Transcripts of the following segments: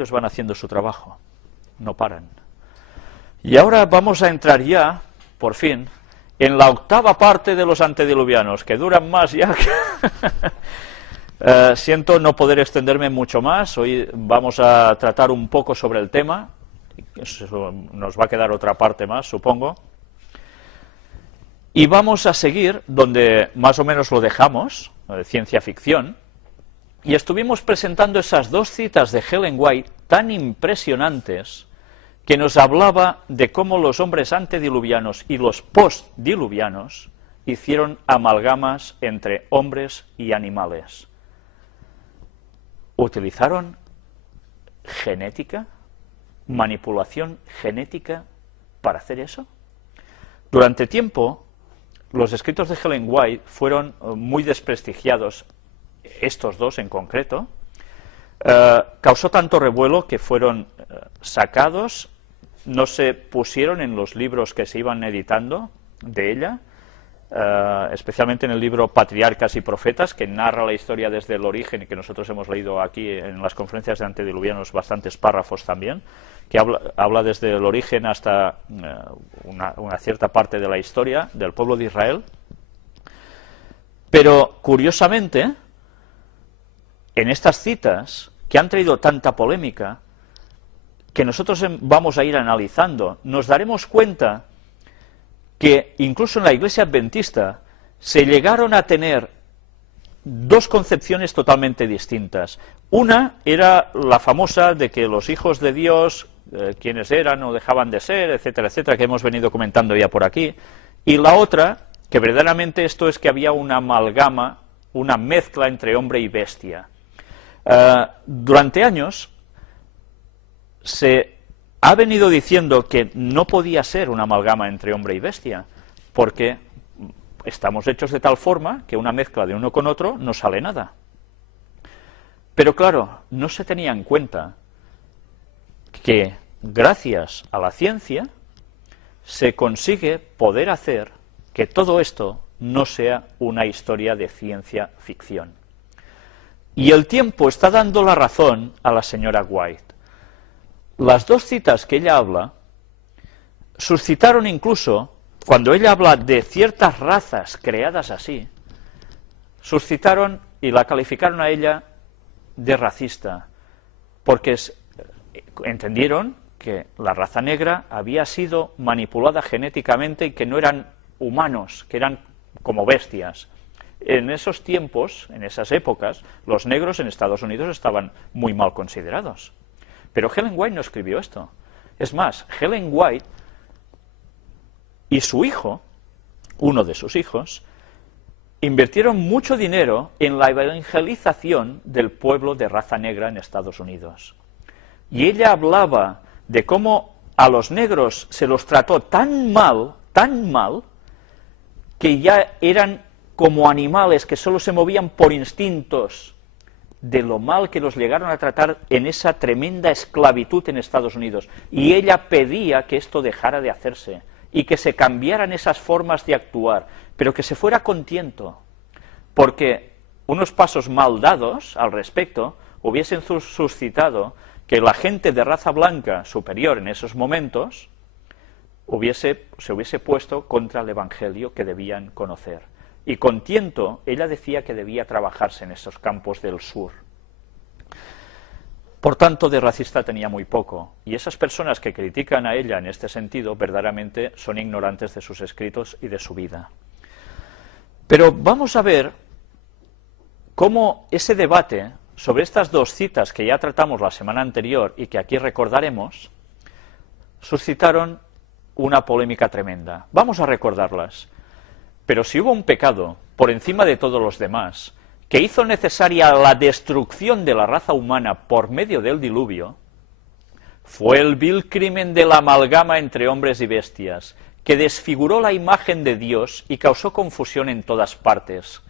ellos van haciendo su trabajo, no paran. Y ahora vamos a entrar ya, por fin, en la octava parte de los antediluvianos, que duran más ya que... siento no poder extenderme mucho más, hoy vamos a tratar un poco sobre el tema, nos va a quedar otra parte más, supongo, y vamos a seguir donde más o menos lo dejamos, ciencia ficción, y estuvimos presentando esas dos citas de Ellen White tan impresionantes que nos hablaba de cómo los hombres antediluvianos y los postdiluvianos hicieron amalgamas entre hombres y animales. Utilizaron genética, manipulación genética para hacer eso. Durante tiempo, los escritos de Ellen White fueron muy desprestigiados, estos dos en concreto. Causó tanto revuelo que fueron sacados, no se pusieron en los libros que se iban editando de ella, especialmente en el libro Patriarcas y Profetas, que narra la historia desde el origen y que nosotros hemos leído aquí en las conferencias de antediluvianos bastantes párrafos también, que habla desde el origen hasta una cierta parte de la historia del pueblo de Israel. Pero, curiosamente, en estas citas, que han traído tanta polémica, que nosotros vamos a ir analizando, nos daremos cuenta que incluso en la Iglesia Adventista se llegaron a tener dos concepciones totalmente distintas. Una era la famosa de que los hijos de Dios, quienes eran o dejaban de ser, etcétera, etcétera, que hemos venido comentando ya por aquí, y la otra, que verdaderamente esto es que había una amalgama, una mezcla entre hombre y bestia. Durante años se ha venido diciendo que no podía ser una amalgama entre hombre y bestia, porque estamos hechos de tal forma que una mezcla de uno con otro no sale nada. Pero claro, no se tenía en cuenta que gracias a la ciencia se consigue poder hacer que todo esto no sea una historia de ciencia ficción. Y el tiempo está dando la razón a la señora White. Las dos citas que ella habla suscitaron incluso, cuando ella habla de ciertas razas creadas así, suscitaron y la calificaron a ella de racista, porque entendieron que la raza negra había sido manipulada genéticamente y que no eran humanos, que eran como bestias. En esos tiempos, en esas épocas, los negros en Estados Unidos estaban muy mal considerados. Pero Ellen White no escribió esto. Es más, Ellen White y su hijo, uno de sus hijos, invirtieron mucho dinero en la evangelización del pueblo de raza negra en Estados Unidos. Y ella hablaba de cómo a los negros se los trató tan mal, que ya eran como animales que solo se movían por instintos, de lo mal que los llegaron a tratar en esa tremenda esclavitud en Estados Unidos. Y ella pedía que esto dejara de hacerse y que se cambiaran esas formas de actuar, pero que se fuera con tiento, porque unos pasos mal dados al respecto hubiesen suscitado que la gente de raza blanca superior en esos momentos se hubiese puesto contra el Evangelio que debían conocer. Y con tiento, ella decía que debía trabajarse en esos campos del sur. Por tanto, de racista tenía muy poco, y esas personas que critican a ella en este sentido, verdaderamente son ignorantes de sus escritos y de su vida. Pero vamos a ver cómo ese debate sobre estas dos citas que ya tratamos la semana anterior y que aquí recordaremos, suscitaron una polémica tremenda. Vamos a recordarlas. Pero si hubo un pecado, por encima de todos los demás, que hizo necesaria la destrucción de la raza humana por medio del diluvio, fue el vil crimen de la amalgama entre hombres y bestias, que desfiguró la imagen de Dios y causó confusión en todas partes.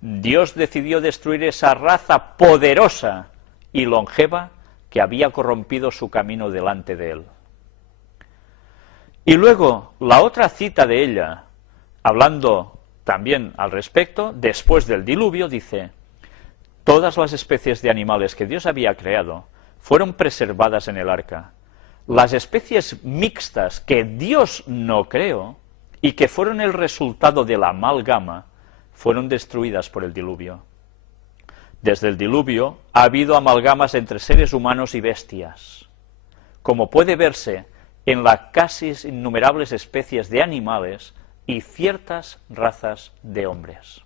Dios decidió destruir esa raza poderosa y longeva que había corrompido su camino delante de él. Y luego, la otra cita de ella, hablando también al respecto, después del diluvio, dice: todas las especies de animales que Dios había creado fueron preservadas en el arca. Las especies mixtas que Dios no creó y que fueron el resultado de la amalgama fueron destruidas por el diluvio. Desde el diluvio ha habido amalgamas entre seres humanos y bestias, como puede verse en las casi innumerables especies de animales y ciertas razas de hombres.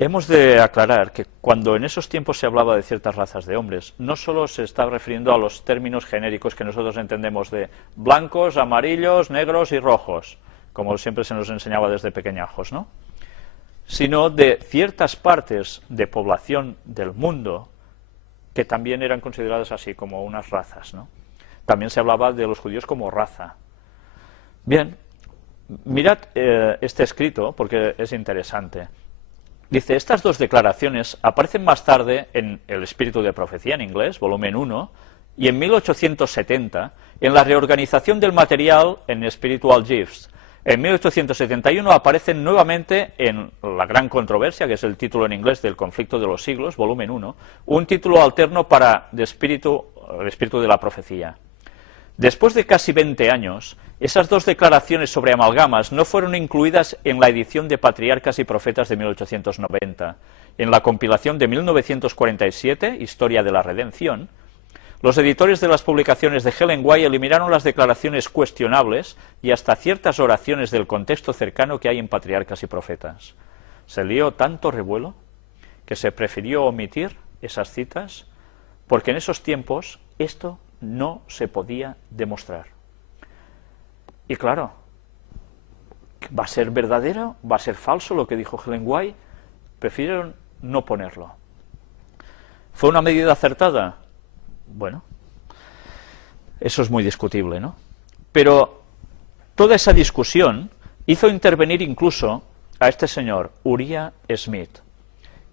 Hemos de aclarar que cuando en esos tiempos se hablaba de ciertas razas de hombres, no solo se está refiriendo a los términos genéricos que nosotros entendemos de blancos, amarillos, negros y rojos, como siempre se nos enseñaba desde pequeñajos, ¿no?, sino de ciertas partes de población del mundo que también eran consideradas así, como unas razas, ¿no? También se hablaba de los judíos como raza. Bien, mirad este escrito, porque es interesante. Dice, estas dos declaraciones aparecen más tarde en El espíritu de profecía, en inglés, volumen 1, y en 1870, en la reorganización del material en Spiritual Gifts. En 1871 aparecen nuevamente en La gran controversia, que es el título en inglés del conflicto de los siglos, volumen 1, un título alterno para el espíritu de la profecía. Después de casi 20 años, esas dos declaraciones sobre amalgamas no fueron incluidas en la edición de Patriarcas y Profetas de 1890. En la compilación de 1947, Historia de la Redención, los editores de las publicaciones de Ellen White eliminaron las declaraciones cuestionables y hasta ciertas oraciones del contexto cercano que hay en Patriarcas y Profetas. Se lió tanto revuelo que se prefirió omitir esas citas porque en esos tiempos esto no se podía demostrar. Y claro, ¿va a ser verdadero? ¿Va a ser falso lo que dijo Ellen White? Prefirieron no ponerlo. ¿Fue una medida acertada? Bueno, eso es muy discutible, ¿no? Pero toda esa discusión hizo intervenir incluso a este señor, Uriah Smith,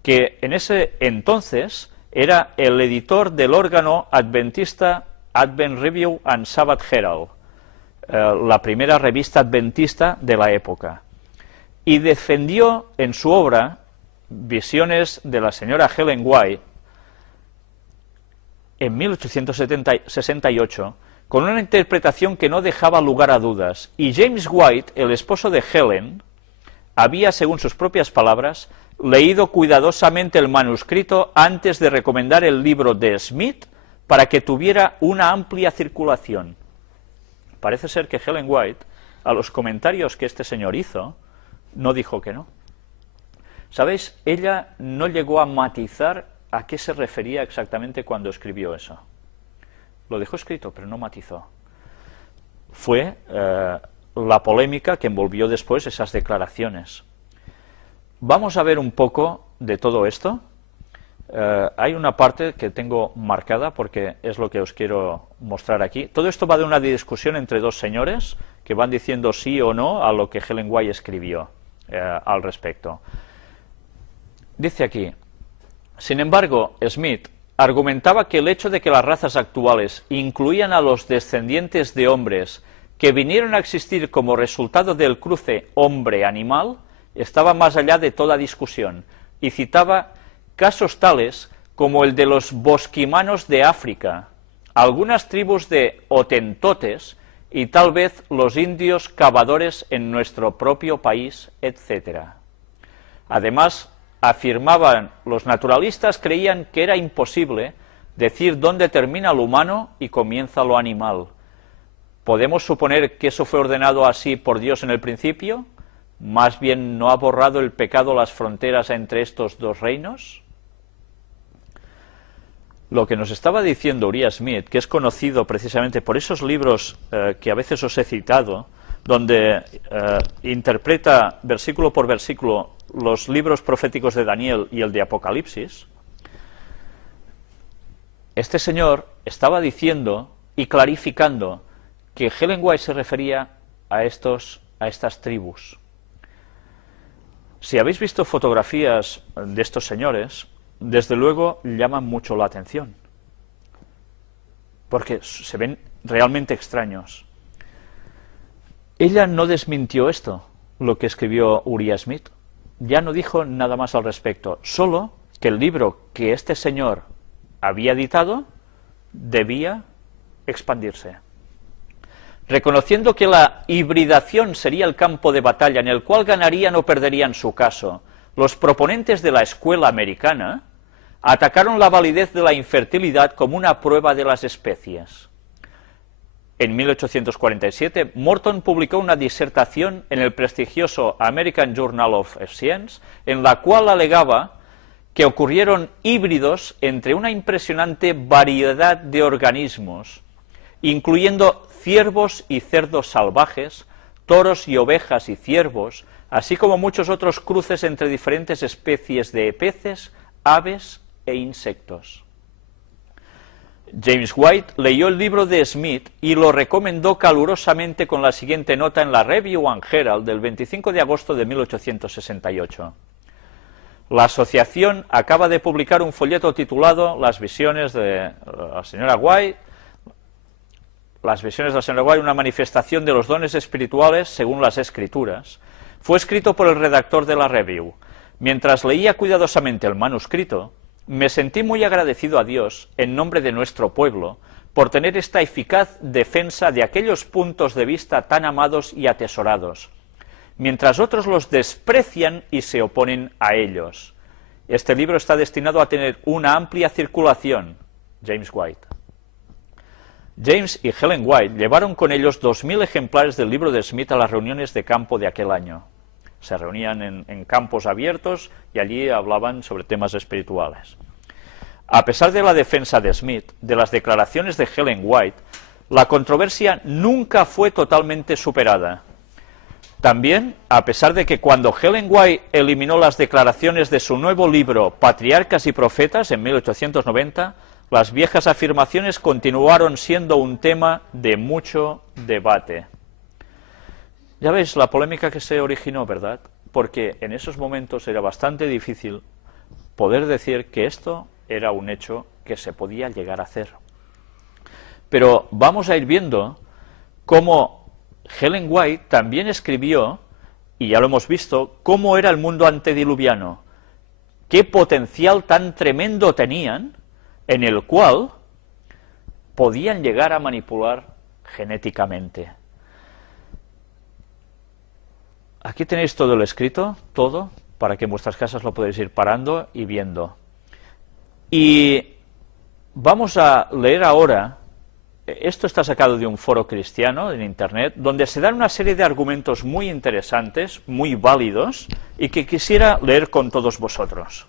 que en ese entonces era el editor del órgano adventista Advent Review and Sabbath Herald, la primera revista adventista de la época, y defendió en su obra Visiones de la señora Ellen White en 1868, con una interpretación que no dejaba lugar a dudas, y James White, el esposo de Helen, había, según sus propias palabras, leído cuidadosamente el manuscrito antes de recomendar el libro de Smith para que tuviera una amplia circulación. Parece ser que Ellen White, a los comentarios que este señor hizo, no dijo que no. ¿Sabéis? Ella no llegó a matizar a qué se refería exactamente cuando escribió eso. Lo dejó escrito, pero no matizó. Fue la polémica que envolvió después esas declaraciones. Vamos a ver un poco de todo esto. Hay una parte que tengo marcada porque es lo que os quiero mostrar aquí. Todo esto va de una discusión entre dos señores que van diciendo sí o no a lo que Ellen White escribió al respecto. Dice aquí: sin embargo, Smith argumentaba que el hecho de que las razas actuales incluían a los descendientes de hombres que vinieron a existir como resultado del cruce hombre-animal estaba más allá de toda discusión, y citaba casos tales como el de los bosquimanos de África, algunas tribus de hotentotes y tal vez los indios cavadores en nuestro propio país, etc. Además, afirmaban los naturalistas, creían que era imposible decir dónde termina lo humano y comienza lo animal. ¿Podemos suponer que eso fue ordenado así por Dios en el principio? ¿Más bien no ha borrado el pecado las fronteras entre estos dos reinos? Lo que nos estaba diciendo Uriah Smith, que es conocido precisamente por esos libros que a veces os he citado, donde interpreta versículo por versículo los libros proféticos de Daniel y el de Apocalipsis, este señor estaba diciendo y clarificando que Ellen White se refería a estas tribus. Si habéis visto fotografías de estos señores, desde luego llaman mucho la atención, porque se ven realmente extraños. Ella no desmintió esto, lo que escribió Uriah Smith. Ya no dijo nada más al respecto, solo que el libro que este señor había editado debía expandirse. Reconociendo que la hibridación sería el campo de batalla en el cual ganarían o perderían su caso, los proponentes de la escuela americana atacaron la validez de la infertilidad como una prueba de las especies. En 1847, Morton publicó una disertación en el prestigioso American Journal of Science, en la cual alegaba que ocurrieron híbridos entre una impresionante variedad de organismos, incluyendo ciervos y cerdos salvajes, toros y ovejas y ciervos, así como muchos otros cruces entre diferentes especies de peces, aves e insectos. James White leyó el libro de Smith y lo recomendó calurosamente con la siguiente nota en la Review and Herald del 25 de agosto de 1868. La asociación acaba de publicar un folleto titulado Las visiones de la señora White, una manifestación de los dones espirituales según las Escrituras. Fue escrito por el redactor de la Review. Mientras leía cuidadosamente el manuscrito, me sentí muy agradecido a Dios, en nombre de nuestro pueblo, por tener esta eficaz defensa de aquellos puntos de vista tan amados y atesorados, mientras otros los desprecian y se oponen a ellos. Este libro está destinado a tener una amplia circulación. James White. James y Helen White llevaron con ellos 2000 ejemplares del libro de Smith a las reuniones de campo de aquel año. Se reunían en campos abiertos y allí hablaban sobre temas espirituales. A pesar de la defensa de Smith, de las declaraciones de Helen White, la controversia nunca fue totalmente superada. También, a pesar de que cuando Helen White eliminó las declaraciones de su nuevo libro Patriarcas y Profetas en 1890, las viejas afirmaciones continuaron siendo un tema de mucho debate. Ya veis la polémica que se originó, ¿verdad? Porque en esos momentos era bastante difícil poder decir que esto era un hecho que se podía llegar a hacer. Pero vamos a ir viendo cómo Helen White también escribió, y ya lo hemos visto, cómo era el mundo antediluviano, qué potencial tan tremendo tenían, en el cual podían llegar a manipular genéticamente. Aquí tenéis todo lo escrito, todo, para que en vuestras casas lo podéis ir parando y viendo. Y vamos a leer ahora, esto está sacado de un foro cristiano en internet, donde se dan una serie de argumentos muy interesantes, muy válidos, y que quisiera leer con todos vosotros.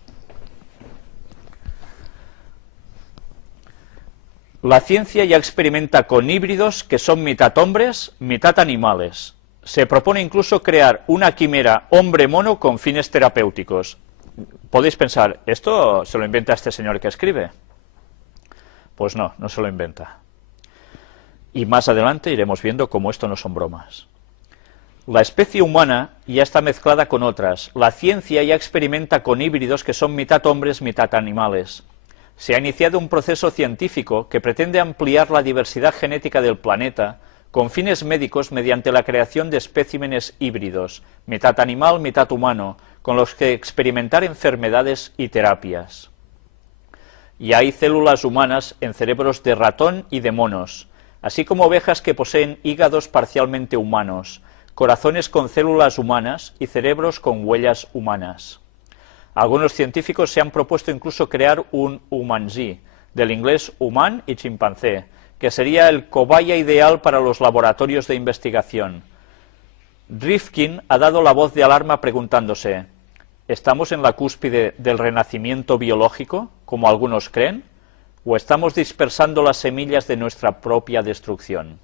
La ciencia ya experimenta con híbridos que son mitad hombres, mitad animales. Se propone incluso crear una quimera hombre-mono con fines terapéuticos. Podéis pensar, ¿esto se lo inventa este señor que escribe? Pues no, no se lo inventa. Y más adelante iremos viendo cómo esto no son bromas. La especie humana ya está mezclada con otras. La ciencia ya experimenta con híbridos que son mitad hombres, mitad animales. Se ha iniciado un proceso científico que pretende ampliar la diversidad genética del planeta con fines médicos mediante la creación de especímenes híbridos, mitad animal, mitad humano, con los que experimentar enfermedades y terapias. Y hay células humanas en cerebros de ratón y de monos, así como ovejas que poseen hígados parcialmente humanos, corazones con células humanas y cerebros con huellas humanas. Algunos científicos se han propuesto incluso crear un humanzee, del inglés humán y chimpancé, que sería el cobaya ideal para los laboratorios de investigación. Rifkin ha dado la voz de alarma preguntándose, ¿estamos en la cúspide del renacimiento biológico, como algunos creen, o estamos dispersando las semillas de nuestra propia destrucción?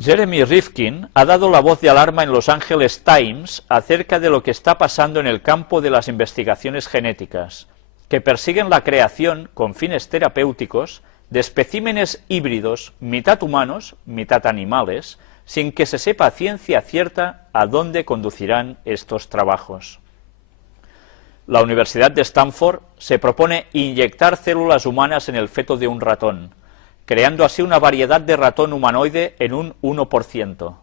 Jeremy Rifkin ha dado la voz de alarma en Los Angeles Times acerca de lo que está pasando en el campo de las investigaciones genéticas, que persiguen la creación, con fines terapéuticos, de especímenes híbridos, mitad humanos, mitad animales, sin que se sepa a ciencia cierta a dónde conducirán estos trabajos. La Universidad de Stanford se propone inyectar células humanas en el feto de un ratón, creando así una variedad de ratón humanoide en un 1%.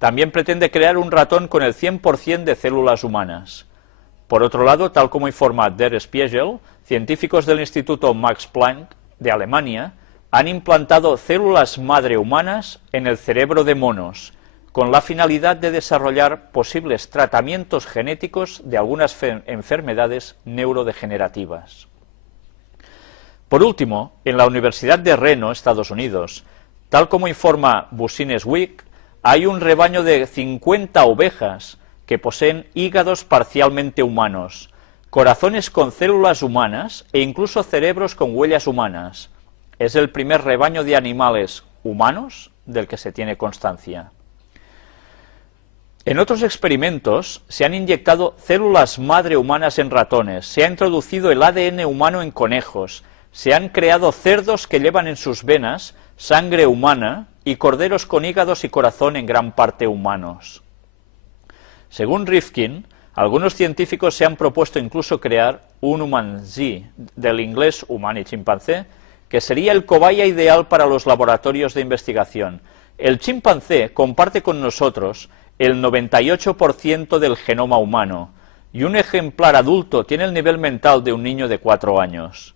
También pretende crear un ratón con el 100% de células humanas. Por otro lado, tal como informa Der Spiegel, científicos del Instituto Max Planck de Alemania han implantado células madre humanas en el cerebro de monos, con la finalidad de desarrollar posibles tratamientos genéticos de algunas enfermedades neurodegenerativas. Por último, en la Universidad de Reno, Estados Unidos, tal como informa Business Week, hay un rebaño de 50 ovejas que poseen hígados parcialmente humanos, corazones con células humanas e incluso cerebros con huellas humanas. Es el primer rebaño de animales humanos del que se tiene constancia. En otros experimentos se han inyectado células madre humanas en ratones, se ha introducido el ADN humano en conejos, se han creado cerdos que llevan en sus venas sangre humana y corderos con hígados y corazón en gran parte humanos. Según Rifkin, algunos científicos se han propuesto incluso crear un humanzee, del inglés humano y chimpancé, que sería el cobaya ideal para los laboratorios de investigación. El chimpancé comparte con nosotros el 98% del genoma humano, y un ejemplar adulto tiene el nivel mental de un niño de 4 años.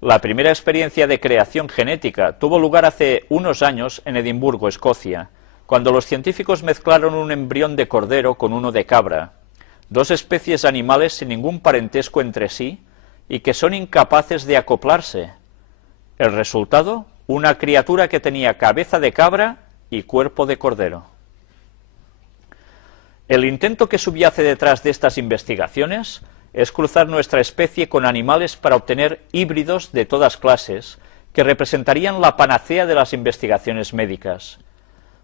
La primera experiencia de creación genética tuvo lugar hace unos años en Edimburgo, Escocia, cuando los científicos mezclaron un embrión de cordero con uno de cabra, dos especies animales sin ningún parentesco entre sí y que son incapaces de acoplarse. El resultado, una criatura que tenía cabeza de cabra y cuerpo de cordero. El intento que subyace detrás de estas investigaciones es cruzar nuestra especie con animales para obtener híbridos de todas clases que representarían la panacea de las investigaciones médicas.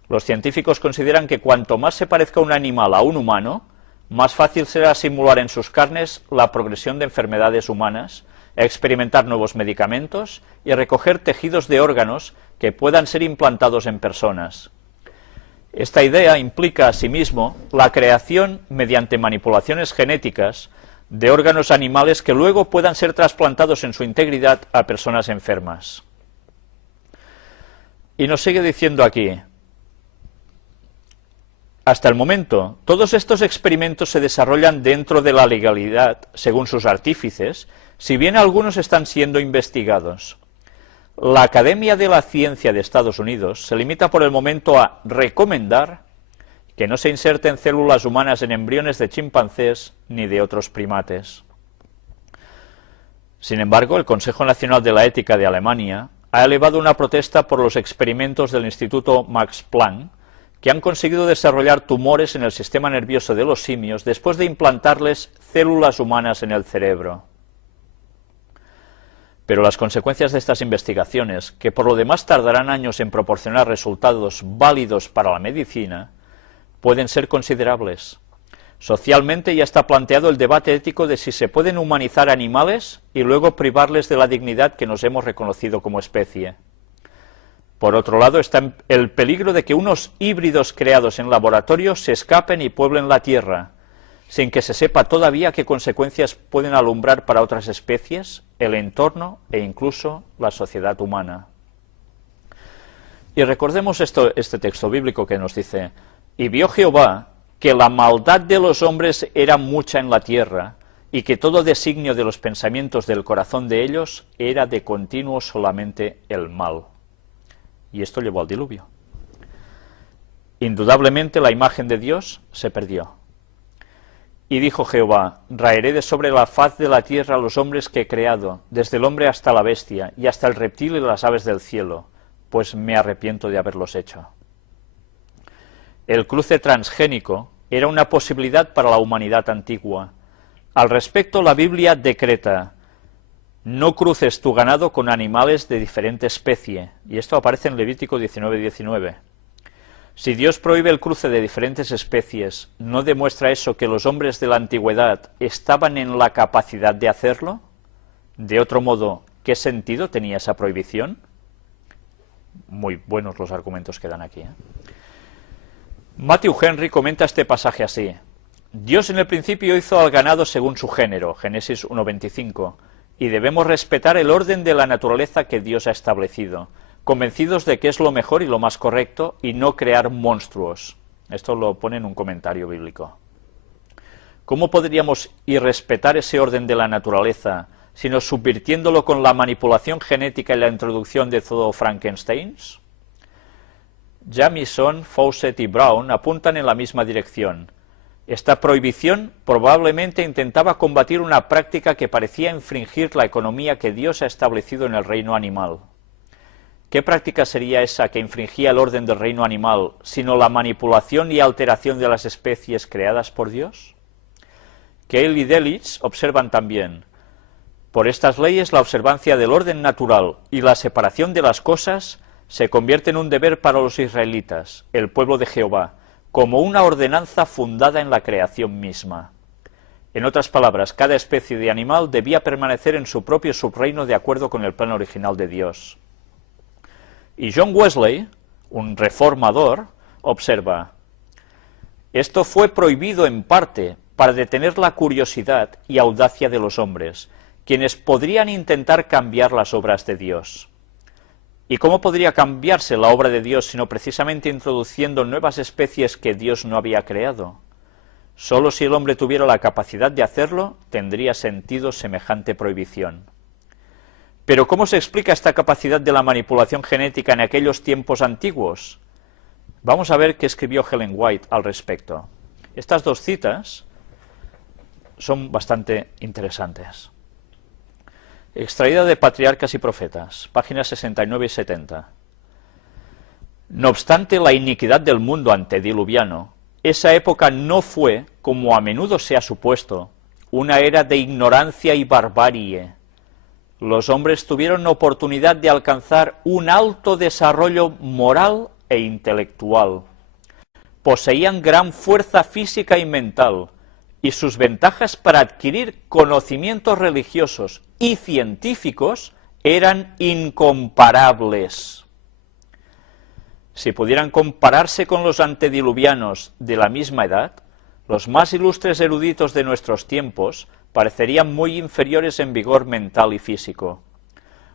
Los científicos consideran que cuanto más se parezca un animal a un humano, más fácil será simular en sus carnes la progresión de enfermedades humanas, experimentar nuevos medicamentos y recoger tejidos de órganos que puedan ser implantados en personas. Esta idea implica asimismo la creación, mediante manipulaciones genéticas, de órganos animales que luego puedan ser trasplantados en su integridad a personas enfermas. Y nos sigue diciendo aquí: hasta el momento, todos estos experimentos se desarrollan dentro de la legalidad, según sus artífices, si bien algunos están siendo investigados. La Academia de la Ciencia de Estados Unidos se limita por el momento a recomendar que no se inserten células humanas en embriones de chimpancés ni de otros primates. Sin embargo, el Consejo Nacional de la Ética de Alemania ha elevado una protesta por los experimentos del Instituto Max Planck, que han conseguido desarrollar tumores en el sistema nervioso de los simios después de implantarles células humanas en el cerebro. Pero las consecuencias de estas investigaciones, que por lo demás tardarán años en proporcionar resultados válidos para la medicina, pueden ser considerables. Socialmente ya está planteado el debate ético de si se pueden humanizar animales y luego privarles de la dignidad que nos hemos reconocido como especie. Por otro lado, está el peligro de que unos híbridos creados en laboratorio se escapen y pueblen la Tierra, sin que se sepa todavía qué consecuencias pueden alumbrar para otras especies, el entorno e incluso la sociedad humana. Y recordemos este texto bíblico que nos dice: y vio Jehová que la maldad de los hombres era mucha en la tierra, y que todo designio de los pensamientos del corazón de ellos era de continuo solamente el mal. Y esto llevó al diluvio. Indudablemente la imagen de Dios se perdió. Y dijo Jehová: raeré de sobre la faz de la tierra a los hombres que he creado, desde el hombre hasta la bestia, y hasta el reptil y las aves del cielo, pues me arrepiento de haberlos hecho. El cruce transgénico era una posibilidad para la humanidad antigua. Al respecto, la Biblia decreta: no cruces tu ganado con animales de diferente especie, y esto aparece en Levítico 19:19. Si Dios prohíbe el cruce de diferentes especies, ¿no demuestra eso que los hombres de la antigüedad estaban en la capacidad de hacerlo? De otro modo, ¿qué sentido tenía esa prohibición? Muy buenos los argumentos que dan aquí, Matthew Henry comenta este pasaje así: Dios en el principio hizo al ganado según su género, Génesis 1:25, y debemos respetar el orden de la naturaleza que Dios ha establecido, convencidos de que es lo mejor y lo más correcto, y no crear monstruos. Esto lo pone en un comentario bíblico. ¿cómo podríamos irrespetar ese orden de la naturaleza, sino subvirtiéndolo con la manipulación genética y la introducción de todo Frankensteins? Jamieson, Fawcett y Brown apuntan en la misma dirección. Esta prohibición probablemente intentaba combatir una práctica que parecía infringir la economía que Dios ha establecido en el reino animal. ¿Qué práctica sería esa que infringía el orden del reino animal, sino la manipulación y alteración de las especies creadas por Dios? Cale y Delitzsch observan también: por estas leyes la observancia del orden natural y la separación de las cosas se convierte en un deber para los israelitas, el pueblo de Jehová, como una ordenanza fundada en la creación misma. En otras palabras, cada especie de animal debía permanecer en su propio subreino de acuerdo con el plan original de Dios. Y John Wesley, un reformador, observa: esto fue prohibido en parte para detener la curiosidad y audacia de los hombres, quienes podrían intentar cambiar las obras de Dios. ¿Y cómo podría cambiarse la obra de Dios sino precisamente introduciendo nuevas especies que Dios no había creado? Solo si el hombre tuviera la capacidad de hacerlo, tendría sentido semejante prohibición. Pero ¿cómo se explica esta capacidad de la manipulación genética en aquellos tiempos antiguos? Vamos a ver qué escribió Ellen White al respecto. Estas dos citas son bastante interesantes. Extraída de Patriarcas y Profetas, páginas 69 y 70. No obstante la iniquidad del mundo antediluviano, esa época no fue, como a menudo se ha supuesto, una era de ignorancia y barbarie. Los hombres tuvieron oportunidad de alcanzar un alto desarrollo moral e intelectual. Poseían gran fuerza física y mental, y sus ventajas para adquirir conocimientos religiosos y científicos eran incomparables. Si pudieran compararse con los antediluvianos de la misma edad, los más ilustres eruditos de nuestros tiempos parecerían muy inferiores en vigor mental y físico.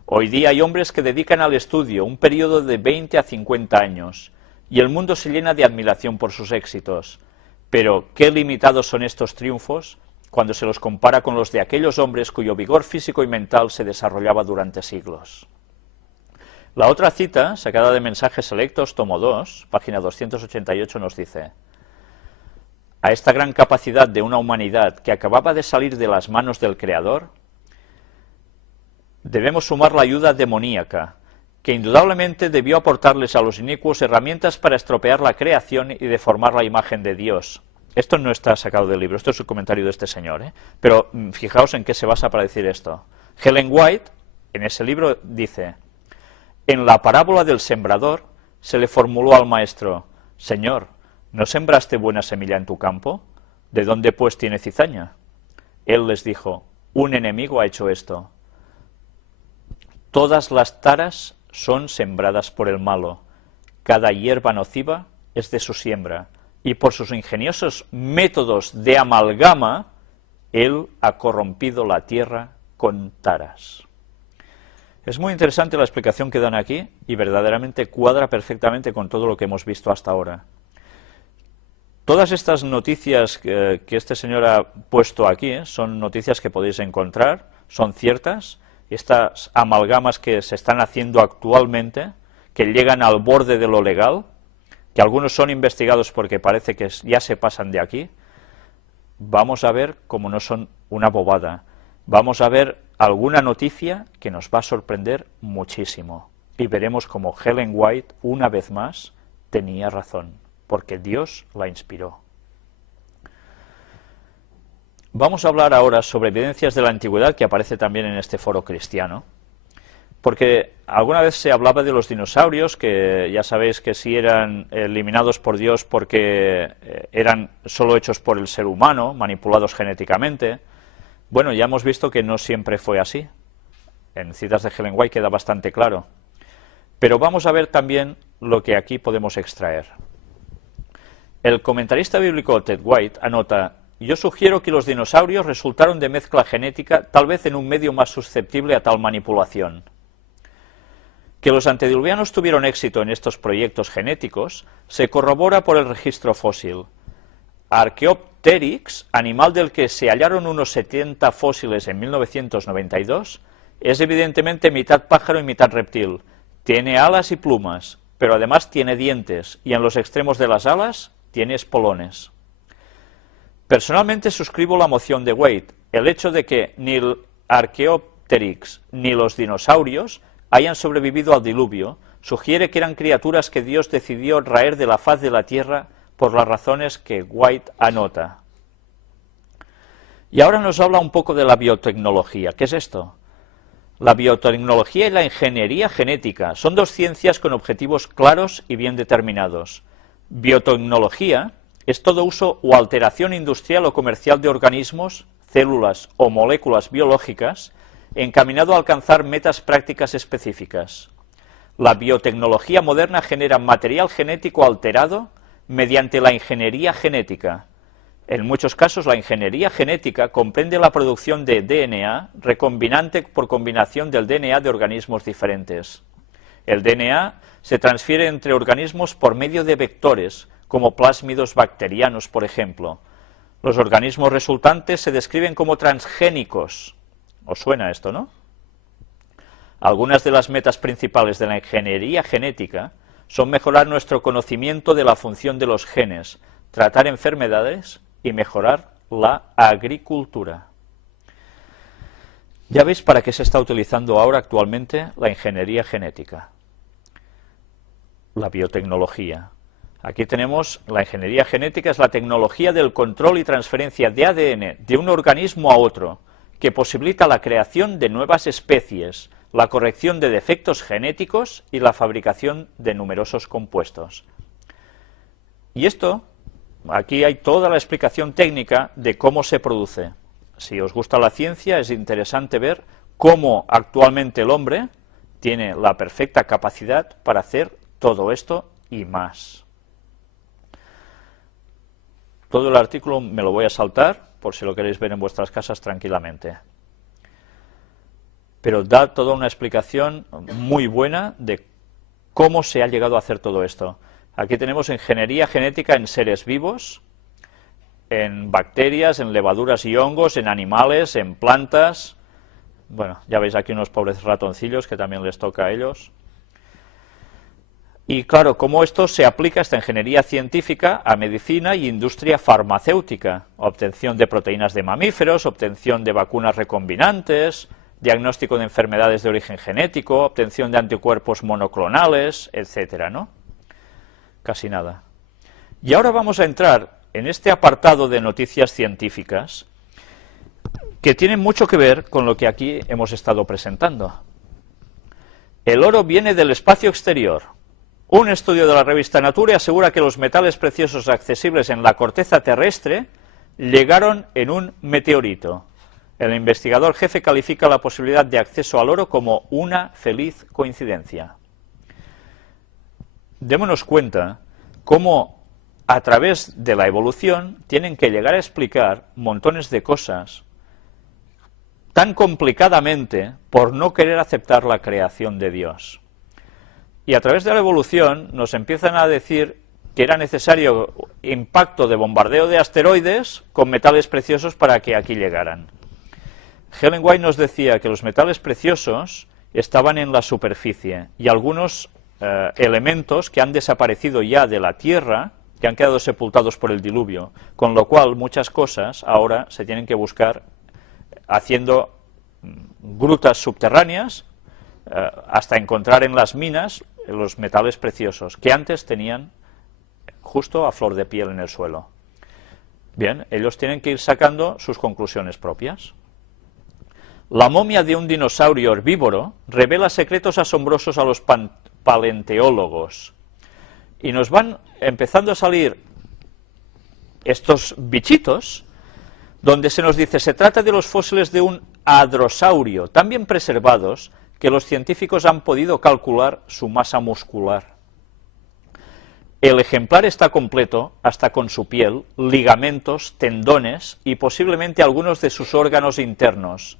Hoy día hay hombres que dedican al estudio un periodo de 20 a 50 años, y el mundo se llena de admiración por sus éxitos. Pero qué limitados son estos triunfos cuando se los compara con los de aquellos hombres cuyo vigor físico y mental se desarrollaba durante siglos. La otra cita, sacada de Mensajes Selectos, tomo 2, página 288, nos dice: a esta gran capacidad de una humanidad que acababa de salir de las manos del Creador, debemos sumar la ayuda demoníaca, que indudablemente debió aportarles a los inicuos herramientas para estropear la creación y deformar la imagen de Dios. Esto no está sacado del libro, esto es un comentario de este señor, pero fijaos en qué se basa para decir esto. Ellen White, en ese libro, dice: en la parábola del sembrador se le formuló al maestro: Señor, ¿no sembraste buena semilla en tu campo? ¿De dónde pues tiene cizaña? Él les dijo: un enemigo ha hecho esto. Todas las taras son sembradas por el malo, cada hierba nociva es de su siembra, y por sus ingeniosos métodos de amalgama, él ha corrompido la tierra con taras. Es muy interesante la explicación que dan aquí, y verdaderamente cuadra perfectamente con todo lo que hemos visto hasta ahora. Todas estas noticias que este señor ha puesto aquí, son noticias que podéis encontrar, son ciertas. Estas amalgamas que se están haciendo actualmente, que llegan al borde de lo legal, que algunos son investigados porque parece que ya se pasan de aquí, vamos a ver cómo no son una bobada. Vamos a ver alguna noticia que nos va a sorprender muchísimo. Y veremos cómo Ellen White, una vez más, tenía razón, porque Dios la inspiró. Vamos a hablar ahora sobre evidencias de la antigüedad, que aparece también en este foro cristiano, porque alguna vez se hablaba de los dinosaurios, que ya sabéis que sí eran eliminados por Dios porque eran solo hechos por el ser humano, manipulados genéticamente. Bueno, ya hemos visto que no siempre fue así. En citas de Ellen White queda bastante claro. Pero vamos a ver también lo que aquí podemos extraer. El comentarista bíblico Ted White anota: yo sugiero que los dinosaurios resultaron de mezcla genética, tal vez en un medio más susceptible a tal manipulación. Que los antediluvianos tuvieron éxito en estos proyectos genéticos se corrobora por el registro fósil. Archaeopteryx Archaeopteryx, animal del que se hallaron unos 70 fósiles en 1992, es evidentemente mitad pájaro y mitad reptil. Tiene alas y plumas, pero además tiene dientes, y en los extremos de las alas tiene espolones. Personalmente suscribo la moción de Waite. El hecho de que ni el Archaeopteryx ni los dinosaurios hayan sobrevivido al diluvio sugiere que eran criaturas que Dios decidió raer de la faz de la tierra por las razones que Waite anota. Y ahora nos habla un poco de la biotecnología. ¿Qué es esto? La biotecnología y la ingeniería genética son dos ciencias con objetivos claros y bien determinados. Biotecnología es todo uso o alteración industrial o comercial de organismos, células o moléculas biológicas encaminado a alcanzar metas prácticas específicas. La biotecnología moderna genera material genético alterado mediante la ingeniería genética. En muchos casos, la ingeniería genética comprende la producción de DNA recombinante por combinación del DNA de organismos diferentes. El DNA se transfiere entre organismos por medio de vectores, como plásmidos bacterianos, por ejemplo. Los organismos resultantes se describen como transgénicos. ¿Os suena esto, no? Algunas de las metas principales de la ingeniería genética son mejorar nuestro conocimiento de la función de los genes, tratar enfermedades y mejorar la agricultura. Ya veis para qué se está utilizando ahora actualmente la ingeniería genética, la biotecnología. Aquí tenemos la ingeniería genética, es la tecnología del control y transferencia de ADN de un organismo a otro, que posibilita la creación de nuevas especies, la corrección de defectos genéticos y la fabricación de numerosos compuestos. Y esto, aquí hay toda la explicación técnica de cómo se produce. Si os gusta la ciencia, es interesante ver cómo actualmente el hombre tiene la perfecta capacidad para hacer todo esto y más. Todo el artículo me lo voy a saltar, por si lo queréis ver en vuestras casas tranquilamente. Pero da toda una explicación muy buena de cómo se ha llegado a hacer todo esto. Aquí tenemos ingeniería genética en seres vivos, en bacterias, en levaduras y hongos, en animales, en plantas. Bueno, ya veis aquí unos pobres ratoncillos que también les toca a ellos. Y claro, cómo esto se aplica, esta ingeniería científica, a medicina y industria farmacéutica, obtención de proteínas de mamíferos, obtención de vacunas recombinantes, diagnóstico de enfermedades de origen genético, obtención de anticuerpos monoclonales, etcétera, ¿no? Casi nada. Y ahora vamos a entrar en este apartado de noticias científicas que tienen mucho que ver con lo que aquí hemos estado presentando. El oro viene del espacio exterior. Un estudio de la revista Nature asegura que los metales preciosos accesibles en la corteza terrestre llegaron en un meteorito. El investigador jefe califica la posibilidad de acceso al oro como una feliz coincidencia. Démonos cuenta cómo a través de la evolución tienen que llegar a explicar montones de cosas tan complicadamente por no querer aceptar la creación de Dios. Y a través de la evolución nos empiezan a decir que era necesario impacto de bombardeo de asteroides con metales preciosos para que aquí llegaran. Ellen White nos decía que los metales preciosos estaban en la superficie y algunos elementos que han desaparecido ya de la Tierra, que han quedado sepultados por el diluvio, con lo cual muchas cosas ahora se tienen que buscar haciendo grutas subterráneas hasta encontrar en las minas los metales preciosos, que antes tenían justo a flor de piel en el suelo. Bien, ellos tienen que ir sacando sus conclusiones propias. La momia de un dinosaurio herbívoro revela secretos asombrosos a los paleontólogos. Y nos van empezando a salir estos bichitos, donde se nos dice, se trata de los fósiles de un hadrosaurio, tan bien preservados que los científicos han podido calcular su masa muscular. El ejemplar está completo, hasta con su piel, ligamentos, tendones y posiblemente algunos de sus órganos internos.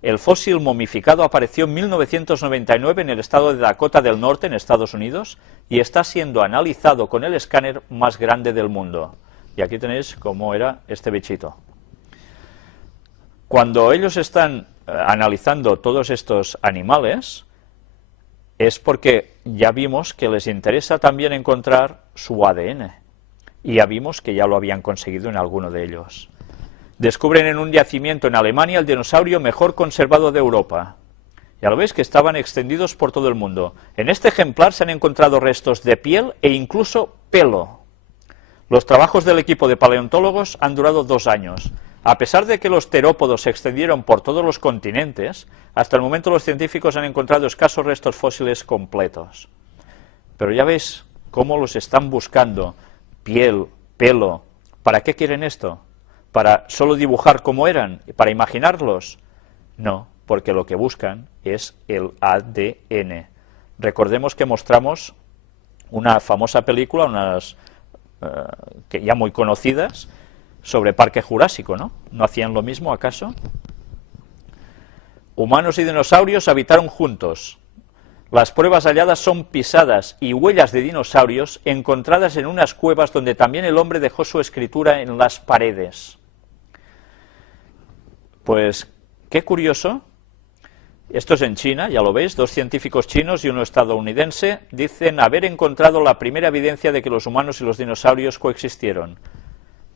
El fósil momificado apareció en 1999 en el estado de Dakota del Norte, en Estados Unidos, y está siendo analizado con el escáner más grande del mundo. Y aquí tenéis cómo era este bichito. Cuando ellos están analizando todos estos animales, es porque ya vimos que les interesa también encontrar su ADN. Y ya vimos que ya lo habían conseguido en alguno de ellos. Descubren en un yacimiento en Alemania el dinosaurio mejor conservado de Europa. Ya lo veis que estaban extendidos por todo el mundo. En este ejemplar se han encontrado restos de piel e incluso pelo. Los trabajos del equipo de paleontólogos han durado 2 años. A pesar de que los terópodos se extendieron por todos los continentes, hasta el momento los científicos han encontrado escasos restos fósiles completos. Pero ya veis cómo los están buscando. Piel, pelo. ¿Para qué quieren esto? ¿Para solo dibujar cómo eran? ¿Para imaginarlos? No, porque lo que buscan es el ADN. Recordemos que mostramos una famosa película, unas que ya muy conocidas, sobre Parque Jurásico, ¿no? ¿No hacían lo mismo, acaso? Humanos y dinosaurios habitaron juntos. Las pruebas halladas son pisadas y huellas de dinosaurios encontradas en unas cuevas donde también el hombre dejó su escritura en las paredes. Pues, qué curioso. Esto es en China, ya lo veis, 2 científicos chinos y uno estadounidense dicen haber encontrado la primera evidencia de que los humanos y los dinosaurios coexistieron.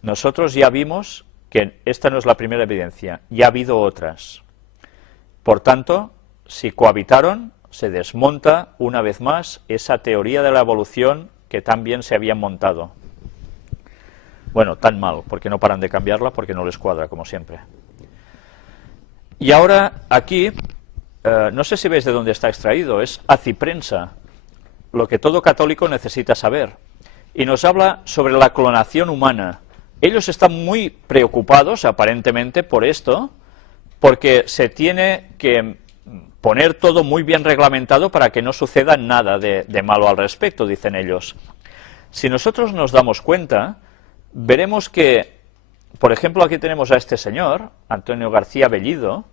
Nosotros ya vimos que esta no es la primera evidencia, ya ha habido otras. Por tanto, si cohabitaron, se desmonta una vez más esa teoría de la evolución que tan bien se habían montado. Bueno, tan mal, porque no paran de cambiarla, porque no les cuadra, como siempre. Y ahora, aquí, no sé si veis de dónde está extraído, es aciprensa, lo que todo católico necesita saber. Y nos habla sobre la clonación humana. Ellos están muy preocupados, aparentemente, por esto, porque se tiene que poner todo muy bien reglamentado para que no suceda nada de malo al respecto, dicen ellos. Si nosotros nos damos cuenta, veremos que, por ejemplo, aquí tenemos a este señor, Antonio García Bellido,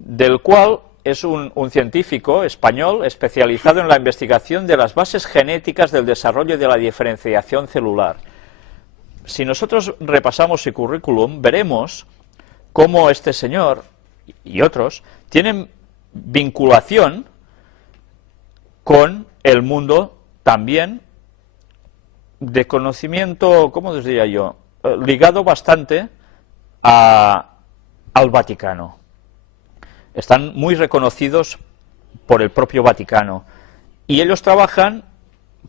del cual es un científico español especializado en la investigación de las bases genéticas del desarrollo y de la diferenciación celular. Si nosotros repasamos su currículum, veremos cómo este señor y otros tienen vinculación con el mundo también de conocimiento, ¿cómo os diría yo?, ligado bastante al Vaticano. Están muy reconocidos por el propio Vaticano y ellos trabajan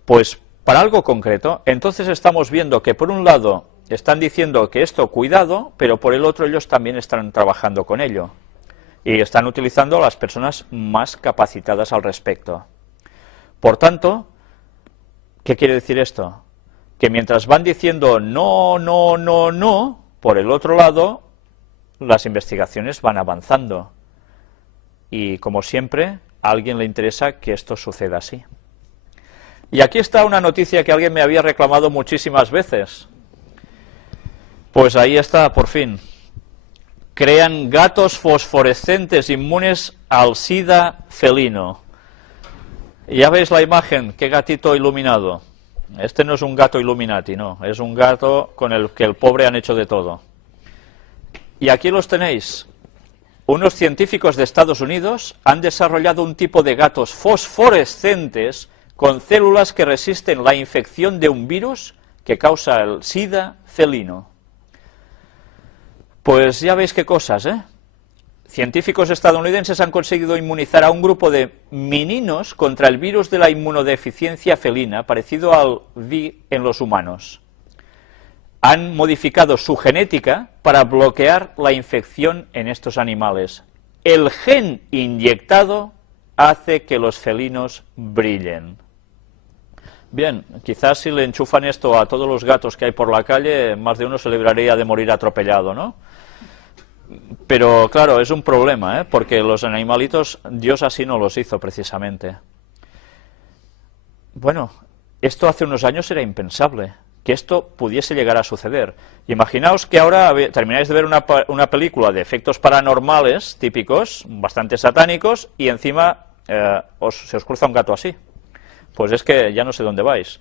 pues para algo concreto. Entonces estamos viendo que por un lado están diciendo que esto cuidado, pero por el otro ellos también están trabajando con ello y están utilizando a las personas más capacitadas al respecto. Por tanto, ¿qué quiere decir esto? Que mientras van diciendo no, no, no, no, por el otro lado las investigaciones van avanzando. Y, como siempre, a alguien le interesa que esto suceda así. Y aquí está una noticia que alguien me había reclamado muchísimas veces. Pues ahí está, por fin. Crean gatos fosforescentes inmunes al SIDA felino. Ya veis la imagen, qué gatito iluminado. Este no es un gato Illuminati, no, es un gato con el que el pobre han hecho de todo. Y aquí los tenéis. Unos científicos de Estados Unidos han desarrollado un tipo de gatos fosforescentes con células que resisten la infección de un virus que causa el SIDA felino. Pues ya veis qué cosas, ¿eh? Científicos estadounidenses han conseguido inmunizar a un grupo de meninos contra el virus de la inmunodeficiencia felina, parecido al VI en los humanos. Han modificado su genética para bloquear la infección en estos animales. El gen inyectado hace que los felinos brillen. Bien, quizás si le enchufan esto a todos los gatos que hay por la calle, más de uno se libraría de morir atropellado, ¿no? Pero claro, es un problema, ¿eh? Porque los animalitos, Dios así no los hizo precisamente. Bueno, esto hace unos años era impensable, que esto pudiese llegar a suceder. Imaginaos que ahora termináis de ver una película de efectos paranormales típicos, bastante satánicos, y encima se os cruza un gato así. Pues es que ya no sé dónde vais.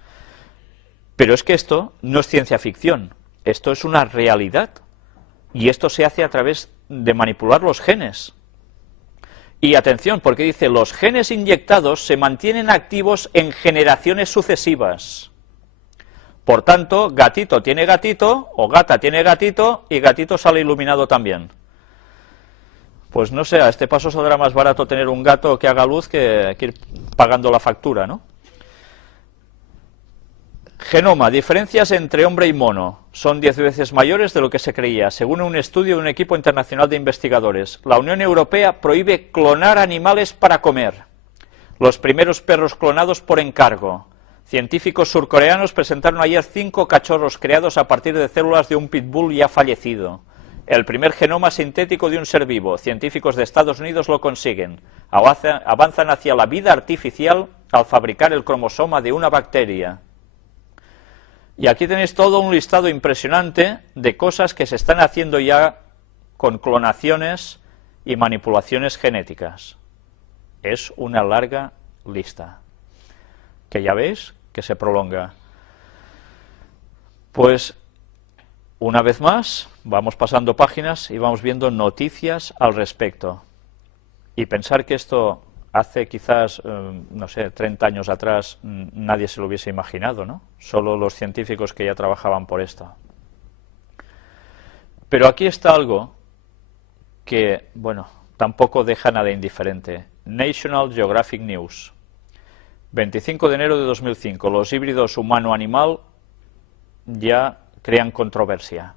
Pero es que esto no es ciencia ficción. Esto es una realidad. Y esto se hace a través de manipular los genes. Y atención, porque dice, los genes inyectados se mantienen activos en generaciones sucesivas. Por tanto, gatito tiene gatito, o gata tiene gatito, y gatito sale iluminado también. Pues no sé, a este paso saldrá más barato tener un gato que haga luz que ir pagando la factura, ¿no? Genoma, diferencias entre hombre y mono. Son 10 veces mayores de lo que se creía, según un estudio de un equipo internacional de investigadores. La Unión Europea prohíbe clonar animales para comer. Los primeros perros clonados por encargo. Científicos surcoreanos presentaron ayer 5 cachorros creados a partir de células de un pitbull ya fallecido. El primer genoma sintético de un ser vivo. Científicos de Estados Unidos lo consiguen. Avanzan hacia la vida artificial al fabricar el cromosoma de una bacteria. Y aquí tenéis todo un listado impresionante de cosas que se están haciendo ya con clonaciones y manipulaciones genéticas. Es una larga lista, que ya veis que se prolonga. Pues, una vez más, vamos pasando páginas y vamos viendo noticias al respecto. Y pensar que esto hace quizás, no sé, 30 años atrás nadie se lo hubiese imaginado, ¿no? Solo los científicos que ya trabajaban por esto. Pero aquí está algo que, bueno, tampoco deja nada indiferente. National Geographic News. 25 de enero de 2005. Los híbridos humano-animal ya crean controversia.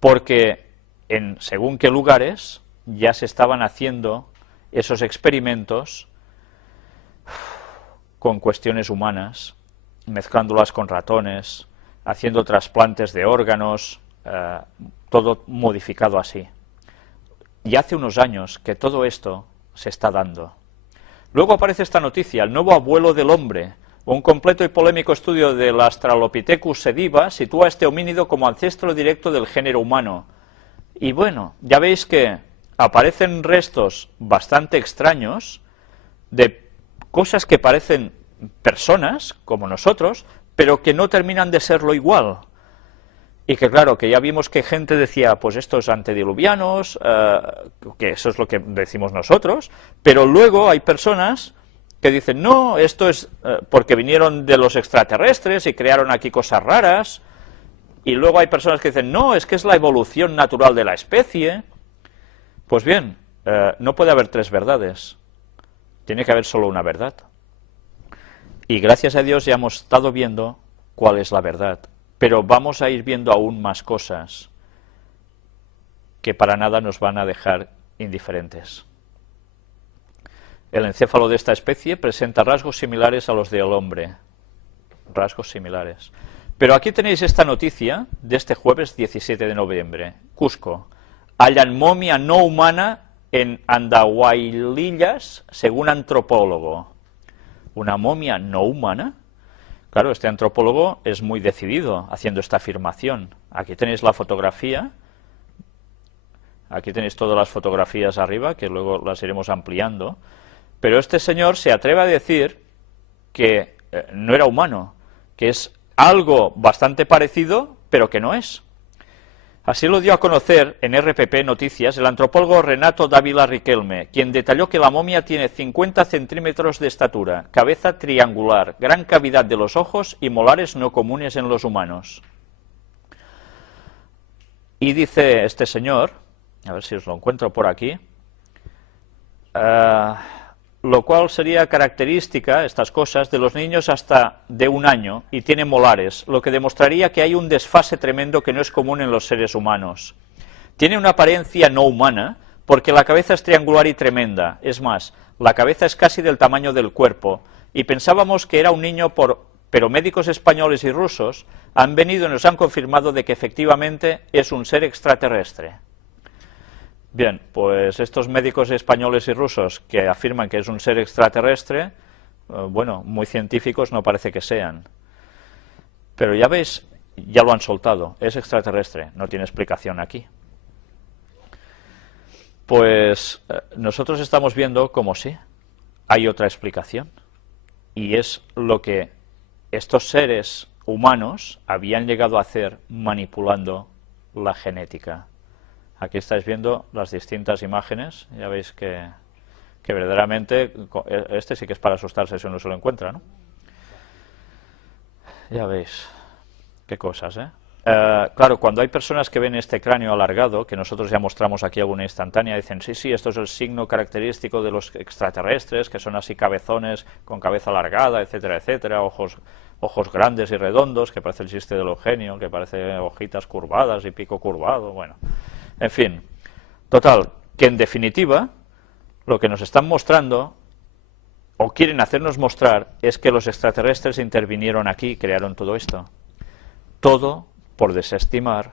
Porque en según qué lugares ya se estaban haciendo esos experimentos con cuestiones humanas, mezclándolas con ratones, haciendo trasplantes de órganos, todo modificado así. Y hace unos años que todo esto se está dando. Luego aparece esta noticia, el nuevo abuelo del hombre. Un completo y polémico estudio del Australopithecus sediba sitúa a este homínido como ancestro directo del género humano. Y bueno, ya veis que aparecen restos bastante extraños de cosas que parecen personas, como nosotros, pero que no terminan de serlo igual. Y que claro, que ya vimos que gente decía, pues estos antediluvianos, que eso es lo que decimos nosotros, pero luego hay personas que dicen, no, esto es porque vinieron de los extraterrestres y crearon aquí cosas raras, y luego hay personas que dicen, no, es que es la evolución natural de la especie. Pues bien, no puede haber 3 verdades, tiene que haber solo una verdad. Y gracias a Dios ya hemos estado viendo cuál es la verdad, pero vamos a ir viendo aún más cosas que para nada nos van a dejar indiferentes. El encéfalo de esta especie presenta rasgos similares a los del hombre, rasgos similares. Pero aquí tenéis esta noticia de este jueves 17 de noviembre, Cusco. Hallan momia no humana en Andahuaylillas, según antropólogo. ¿Una momia no humana? Claro, este antropólogo es muy decidido haciendo esta afirmación. Aquí tenéis la fotografía, aquí tenéis todas las fotografías arriba, que luego las iremos ampliando, pero este señor se atreve a decir que no era humano, que es algo bastante parecido, pero que no es. Así lo dio a conocer en RPP Noticias el antropólogo Renato Dávila Riquelme, quien detalló que la momia tiene 50 centímetros de estatura, cabeza triangular, gran cavidad de los ojos y molares no comunes en los humanos. Y dice este señor, a ver si os lo encuentro por aquí, lo cual sería característica, estas cosas, de los niños hasta de 1 año, y tiene molares, lo que demostraría que hay un desfase tremendo que no es común en los seres humanos. Tiene una apariencia no humana, porque la cabeza es triangular y tremenda, es más, la cabeza es casi del tamaño del cuerpo, y pensábamos que era un niño, pero médicos españoles y rusos han venido y nos han confirmado de que efectivamente es un ser extraterrestre. Bien, pues estos médicos españoles y rusos que afirman que es un ser extraterrestre, bueno, muy científicos no parece que sean. Pero ya veis, ya lo han soltado, es extraterrestre, no tiene explicación aquí. Pues nosotros estamos viendo como sí, hay otra explicación, y es lo que estos seres humanos habían llegado a hacer manipulando la genética. Aquí estáis viendo las distintas imágenes, ya veis que verdaderamente, este sí que es para asustarse si uno se lo encuentra, ¿no? Ya veis, qué cosas, ¿eh? Claro, cuando hay personas que ven este cráneo alargado, que nosotros ya mostramos aquí alguna instantánea, dicen, sí, esto es el signo característico de los extraterrestres, que son así cabezones, con cabeza alargada, etcétera, ojos grandes y redondos, que parece el chiste del Eugenio, que parece hojitas curvadas y pico curvado, bueno, en fin. Total, que en definitiva, lo que nos están mostrando, o quieren hacernos mostrar, es que los extraterrestres intervinieron aquí y crearon todo esto. Todo por desestimar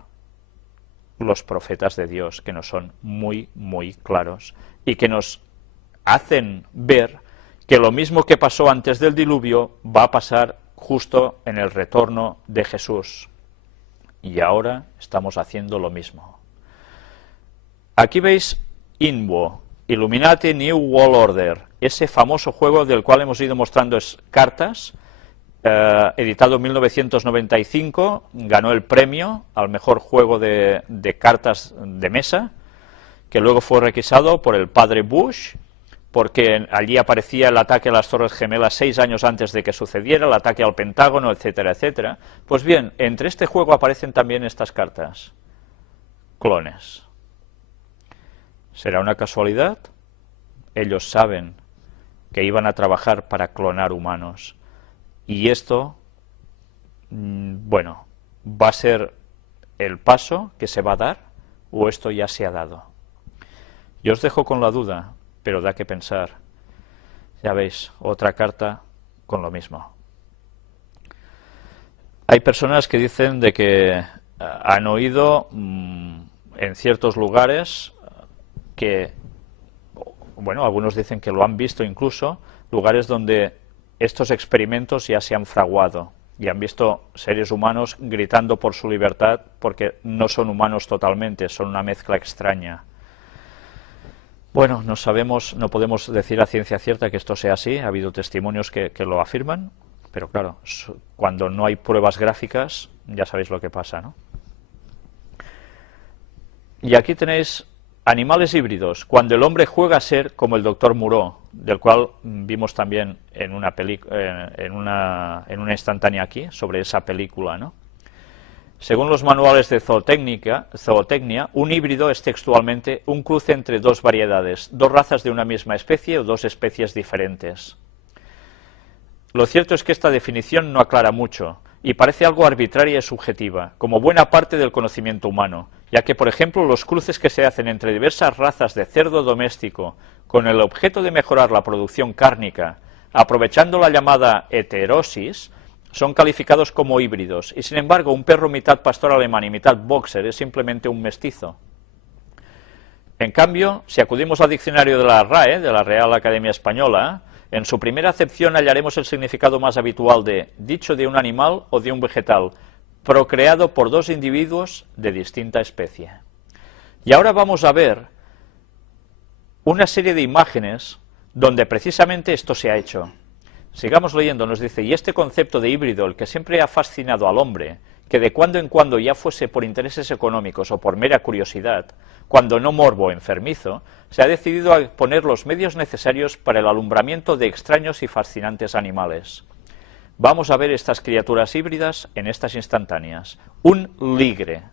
los profetas de Dios, que nos son muy, muy claros, y que nos hacen ver que lo mismo que pasó antes del diluvio va a pasar justo en el retorno de Jesús. Y ahora estamos haciendo lo mismo. Aquí veis INWO, Illuminati New World Order, ese famoso juego del cual hemos ido mostrando cartas, editado en 1995, ganó el premio al mejor juego de cartas de mesa, que luego fue requisado por el padre Bush, porque allí aparecía el ataque a las Torres Gemelas 6 años antes de que sucediera, el ataque al Pentágono, etcétera. Pues bien, entre este juego aparecen también estas cartas, clones. ¿Será una casualidad? Ellos saben que iban a trabajar para clonar humanos. Y esto, bueno, ¿va a ser el paso que se va a dar o esto ya se ha dado? Yo os dejo con la duda, pero da que pensar. Ya veis, otra carta con lo mismo. Hay personas que dicen de que han oído en ciertos lugares que, bueno, algunos dicen que lo han visto incluso, lugares donde estos experimentos ya se han fraguado y han visto seres humanos gritando por su libertad porque no son humanos totalmente, son una mezcla extraña. Bueno, no sabemos, no podemos decir a ciencia cierta que esto sea así, ha habido testimonios que lo afirman, pero claro, cuando no hay pruebas gráficas, ya sabéis lo que pasa, ¿no? Y aquí tenéis animales híbridos, cuando el hombre juega a ser como el doctor Moreau, del cual vimos también en una instantánea aquí, sobre esa película, ¿no? Según los manuales de zootecnia, un híbrido es textualmente un cruce entre dos variedades, dos razas de una misma especie o dos especies diferentes. Lo cierto es que esta definición no aclara mucho, y parece algo arbitraria y subjetiva, como buena parte del conocimiento humano, ya que, por ejemplo, los cruces que se hacen entre diversas razas de cerdo doméstico con el objeto de mejorar la producción cárnica, aprovechando la llamada heterosis, son calificados como híbridos, y sin embargo un perro mitad pastor alemán y mitad boxer es simplemente un mestizo. En cambio, si acudimos al diccionario de la RAE, de la Real Academia Española, en su primera acepción hallaremos el significado más habitual de dicho de un animal o de un vegetal, procreado por dos individuos de distinta especie. Y ahora vamos a ver una serie de imágenes donde precisamente esto se ha hecho. Sigamos leyendo, nos dice, y este concepto de híbrido, el que siempre ha fascinado al hombre, que de cuando en cuando ya fuese por intereses económicos o por mera curiosidad, cuando no morbo enfermizo, se ha decidido a poner los medios necesarios para el alumbramiento de extraños y fascinantes animales. Vamos a ver estas criaturas híbridas en estas instantáneas. Un ligre.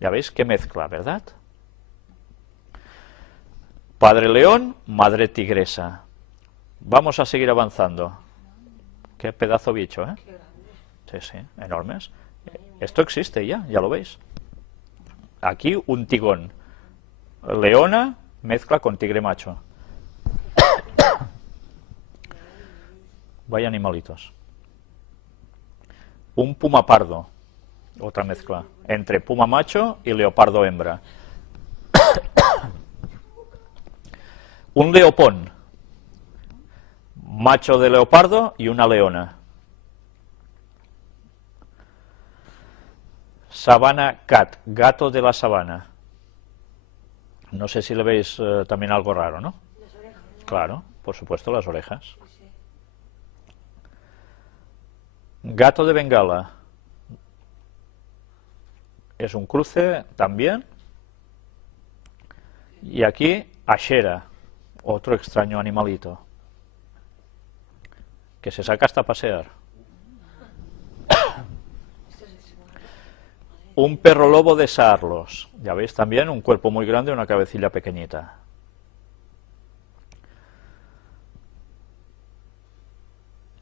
Ya veis qué mezcla, ¿verdad? Padre león, madre tigresa. Vamos a seguir avanzando. Qué pedazo bicho, ¿eh? Sí, enormes. Esto existe ya lo veis. Aquí un tigón. Leona mezcla con tigre macho. Vaya animalitos. Un puma pardo. Otra mezcla. Entre puma macho y leopardo hembra. Un leopón. Macho de leopardo y una leona. Sabana cat, gato de la sabana. No sé si le veis también algo raro, ¿no? Las orejas, ¿no? Claro, por supuesto, las orejas. Gato de Bengala. es un cruce también. Y aquí Ashera, otro extraño animalito, que se saca hasta pasear. Un perro lobo de Saarlos, ya veis también, un cuerpo muy grande y una cabecilla pequeñita.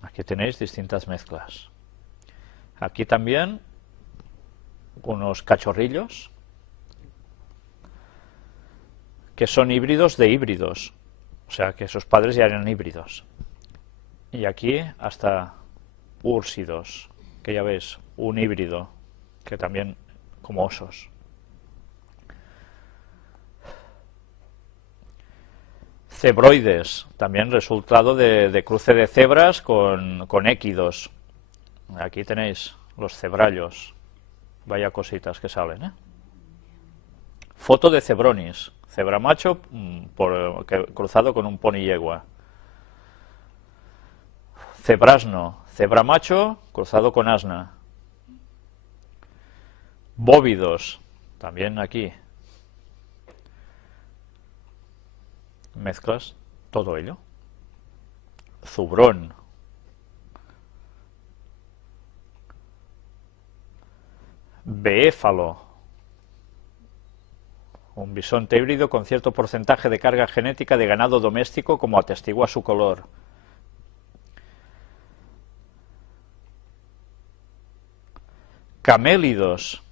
Aquí tenéis distintas mezclas. Aquí también unos cachorrillos que son híbridos de híbridos, o sea que sus padres ya eran híbridos. Y aquí hasta úrsidos, que ya ves, un híbrido, que también como osos. Cebroides, también resultado de cruce de cebras con équidos. Aquí tenéis los cebrallos, vaya cositas que salen, ¿eh? Foto de cebronis, cebra macho cruzado con un pony yegua. Cebrasno, cebra macho cruzado con asna. Bóvidos, también aquí. Mezclas, todo ello. Zubrón. Beéfalo. Un bisonte híbrido con cierto porcentaje de carga genética de ganado doméstico, como atestigua su color. Camélidos.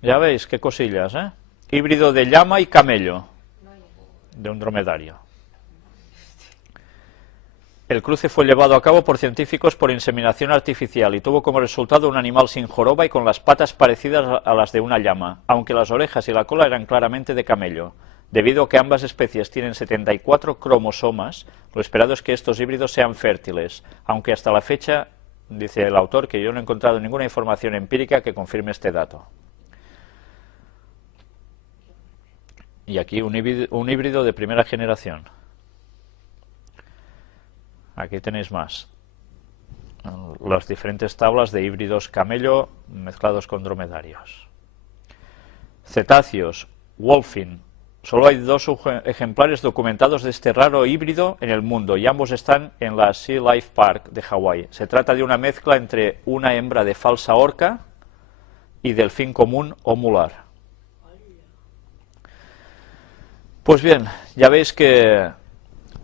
Ya veis qué cosillas, ¿eh? Híbrido de llama y camello, de un dromedario. El cruce fue llevado a cabo por científicos por inseminación artificial y tuvo como resultado un animal sin joroba y con las patas parecidas a las de una llama, aunque las orejas y la cola eran claramente de camello. Debido a que ambas especies tienen 74 cromosomas, lo esperado es que estos híbridos sean fértiles, aunque hasta la fecha, dice el autor, que yo no he encontrado ninguna información empírica que confirme este dato. Y aquí un híbrido de primera generación. Aquí tenéis más. Las diferentes tablas de híbridos camello mezclados con dromedarios. Cetáceos, wolfin. Solo hay 2 ejemplares documentados de este raro híbrido en el mundo y ambos están en la Sea Life Park de Hawái. Se trata de una mezcla entre una hembra de falsa orca y delfín común o mular. Pues bien, ya veis que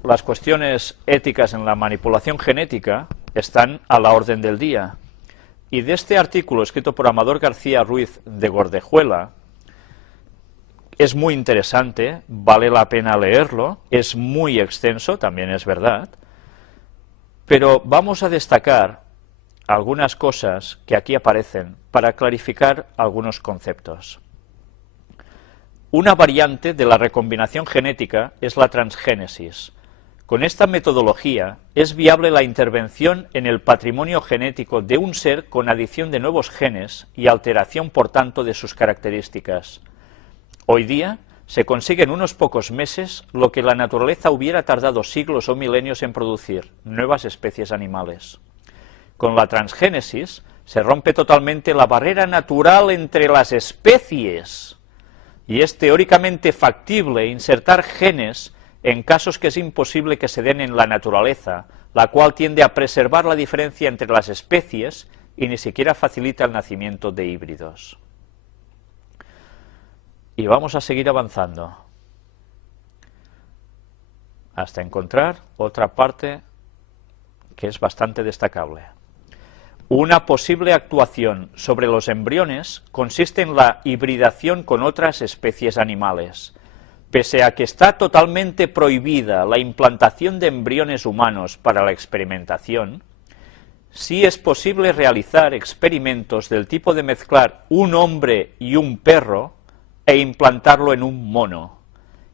las cuestiones éticas en la manipulación genética están a la orden del día. Y de este artículo escrito por Amador García Ruiz de Gordejuela, es muy interesante, vale la pena leerlo, es muy extenso, también es verdad, pero vamos a destacar algunas cosas que aquí aparecen para clarificar algunos conceptos. Una variante de la recombinación genética es la transgénesis. Con esta metodología es viable la intervención en el patrimonio genético de un ser con adición de nuevos genes y alteración, por tanto, de sus características. Hoy día se consigue en unos pocos meses lo que la naturaleza hubiera tardado siglos o milenios en producir, nuevas especies animales. Con la transgénesis se rompe totalmente la barrera natural entre las especies y es teóricamente factible insertar genes en casos que es imposible que se den en la naturaleza, la cual tiende a preservar la diferencia entre las especies y ni siquiera facilita el nacimiento de híbridos. Y vamos a seguir avanzando hasta encontrar otra parte que es bastante destacable. Una posible actuación sobre los embriones consiste en la hibridación con otras especies animales. Pese a que está totalmente prohibida la implantación de embriones humanos para la experimentación, sí es posible realizar experimentos del tipo de mezclar un hombre y un perro e implantarlo en un mono.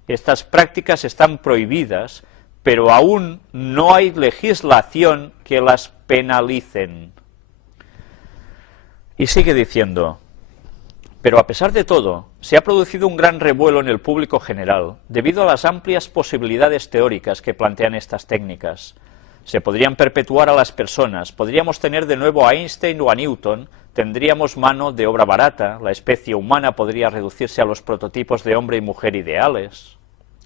Estas prácticas están prohibidas, pero aún no hay legislación que las penalicen. Y sigue diciendo, pero a pesar de todo, se ha producido un gran revuelo en el público general, debido a las amplias posibilidades teóricas que plantean estas técnicas. Se podrían perpetuar a las personas, podríamos tener de nuevo a Einstein o a Newton, tendríamos mano de obra barata, la especie humana podría reducirse a los prototipos de hombre y mujer ideales.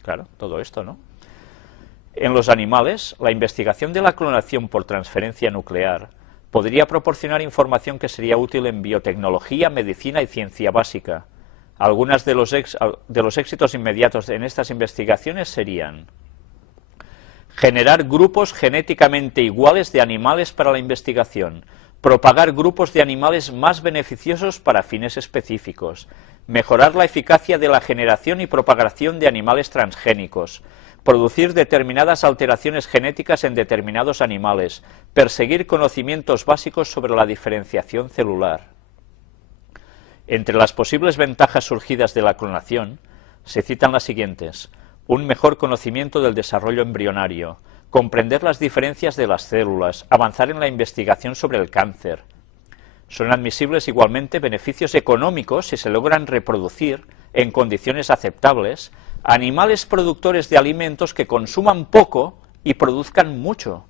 Claro, todo esto, ¿no? En los animales, la investigación de la clonación por transferencia nuclear podría proporcionar información que sería útil en biotecnología, medicina y ciencia básica. Algunos de los éxitos inmediatos en estas investigaciones serían: generar grupos genéticamente iguales de animales para la investigación, propagar grupos de animales más beneficiosos para fines específicos, mejorar la eficacia de la generación y propagación de animales transgénicos, producir determinadas alteraciones genéticas en determinados animales, perseguir conocimientos básicos sobre la diferenciación celular. Entre las posibles ventajas surgidas de la clonación, se citan las siguientes: un mejor conocimiento del desarrollo embrionario, comprender las diferencias de las células, avanzar en la investigación sobre el cáncer. Son admisibles igualmente beneficios económicos si se logran reproducir, en condiciones aceptables, animales productores de alimentos que consuman poco y produzcan mucho.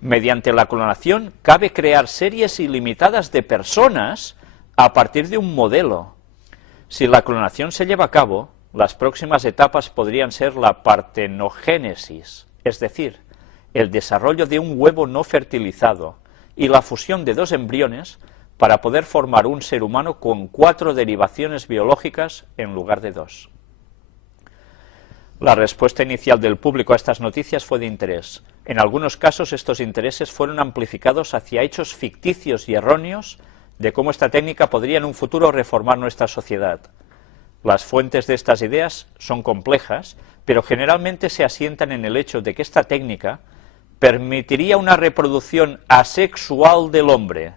Mediante la clonación cabe crear series ilimitadas de personas a partir de un modelo. Si la clonación se lleva a cabo, las próximas etapas podrían ser la partenogénesis, es decir, el desarrollo de un huevo no fertilizado y la fusión de 2 embriones para poder formar un ser humano con 4 derivaciones biológicas en lugar de 2. La respuesta inicial del público a estas noticias fue de interés. En algunos casos estos intereses fueron amplificados hacia hechos ficticios y erróneos de cómo esta técnica podría en un futuro reformar nuestra sociedad. Las fuentes de estas ideas son complejas, pero generalmente se asientan en el hecho de que esta técnica permitiría una reproducción asexual del hombre,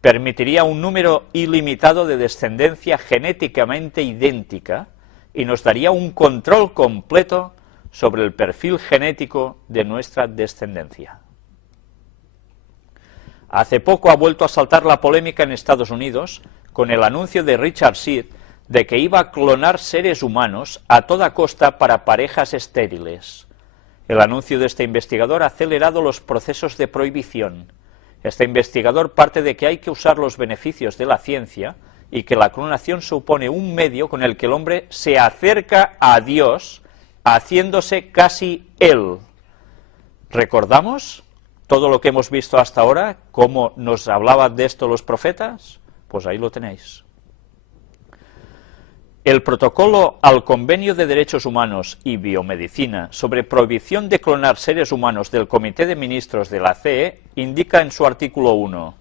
permitiría un número ilimitado de descendencia genéticamente idéntica y nos daría un control completo sobre el perfil genético de nuestra descendencia. Hace poco ha vuelto a saltar la polémica en Estados Unidos con el anuncio de Richard Seed de que iba a clonar seres humanos a toda costa para parejas estériles. El anuncio de este investigador ha acelerado los procesos de prohibición. Este investigador parte de que hay que usar los beneficios de la ciencia y que la clonación supone un medio con el que el hombre se acerca a Dios, haciéndose casi Él. ¿Recordamos todo lo que hemos visto hasta ahora? ¿Cómo nos hablaban de esto los profetas? Pues ahí lo tenéis. El protocolo al Convenio de Derechos Humanos y Biomedicina sobre prohibición de clonar seres humanos del Comité de Ministros de la CE indica en su artículo 1: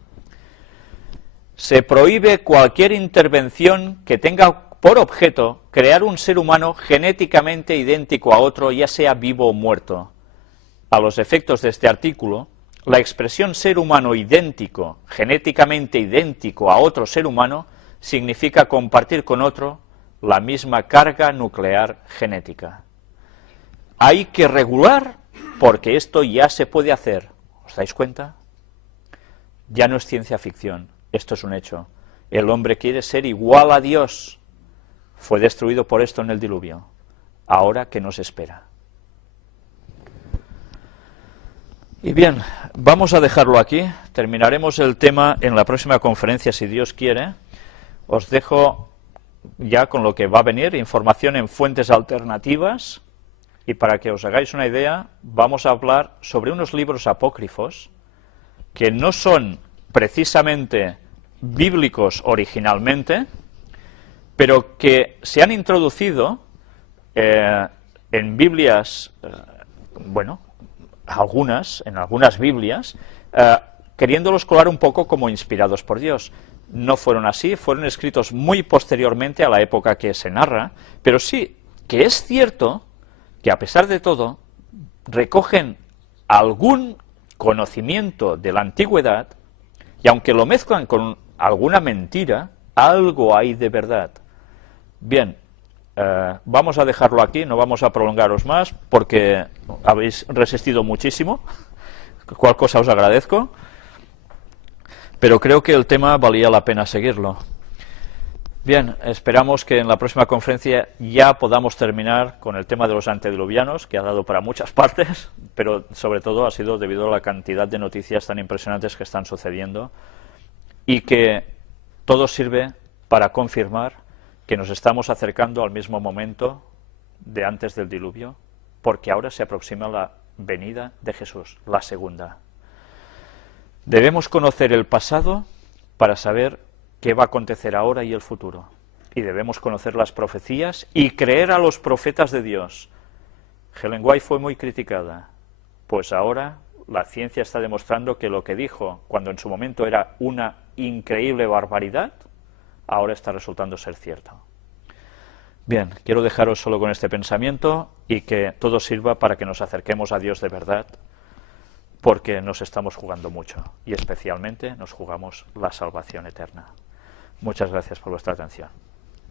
se prohíbe cualquier intervención que tenga por objeto crear un ser humano genéticamente idéntico a otro, ya sea vivo o muerto. A los efectos de este artículo, la expresión ser humano idéntico, genéticamente idéntico a otro ser humano, significa compartir con otro la misma carga nuclear genética. Hay que regular porque esto ya se puede hacer. ¿Os dais cuenta? Ya no es ciencia ficción, esto es un hecho. El hombre quiere ser igual a Dios. Fue destruido por esto en el diluvio. Ahora, ¿qué nos espera? Y bien, vamos a dejarlo aquí. Terminaremos el tema en la próxima conferencia, si Dios quiere. Os dejo ya con lo que va a venir, información en fuentes alternativas, y para que os hagáis una idea, vamos a hablar sobre unos libros apócrifos que no son precisamente bíblicos originalmente, pero que se han introducido en Biblias, en algunas Biblias, queriéndolos colar un poco como inspirados por Dios. No fueron así, fueron escritos muy posteriormente a la época que se narra, pero sí que es cierto que a pesar de todo recogen algún conocimiento de la antigüedad y aunque lo mezclan con alguna mentira, algo hay de verdad. Bien, vamos a dejarlo aquí, no vamos a prolongaros más porque habéis resistido muchísimo, cual cosa os agradezco. Pero creo que el tema valía la pena seguirlo. Bien, esperamos que en la próxima conferencia ya podamos terminar con el tema de los antediluvianos, que ha dado para muchas partes, pero sobre todo ha sido debido a la cantidad de noticias tan impresionantes que están sucediendo y que todo sirve para confirmar que nos estamos acercando al mismo momento de antes del diluvio, porque ahora se aproxima la venida de Jesús, la segunda. Debemos conocer el pasado para saber qué va a acontecer ahora y el futuro. Y debemos conocer las profecías y creer a los profetas de Dios. Ellen White fue muy criticada, pues ahora la ciencia está demostrando que lo que dijo cuando en su momento era una increíble barbaridad, ahora está resultando ser cierto. Bien, quiero dejaros solo con este pensamiento y que todo sirva para que nos acerquemos a Dios de verdad, porque nos estamos jugando mucho y especialmente nos jugamos la salvación eterna. Muchas gracias por vuestra atención.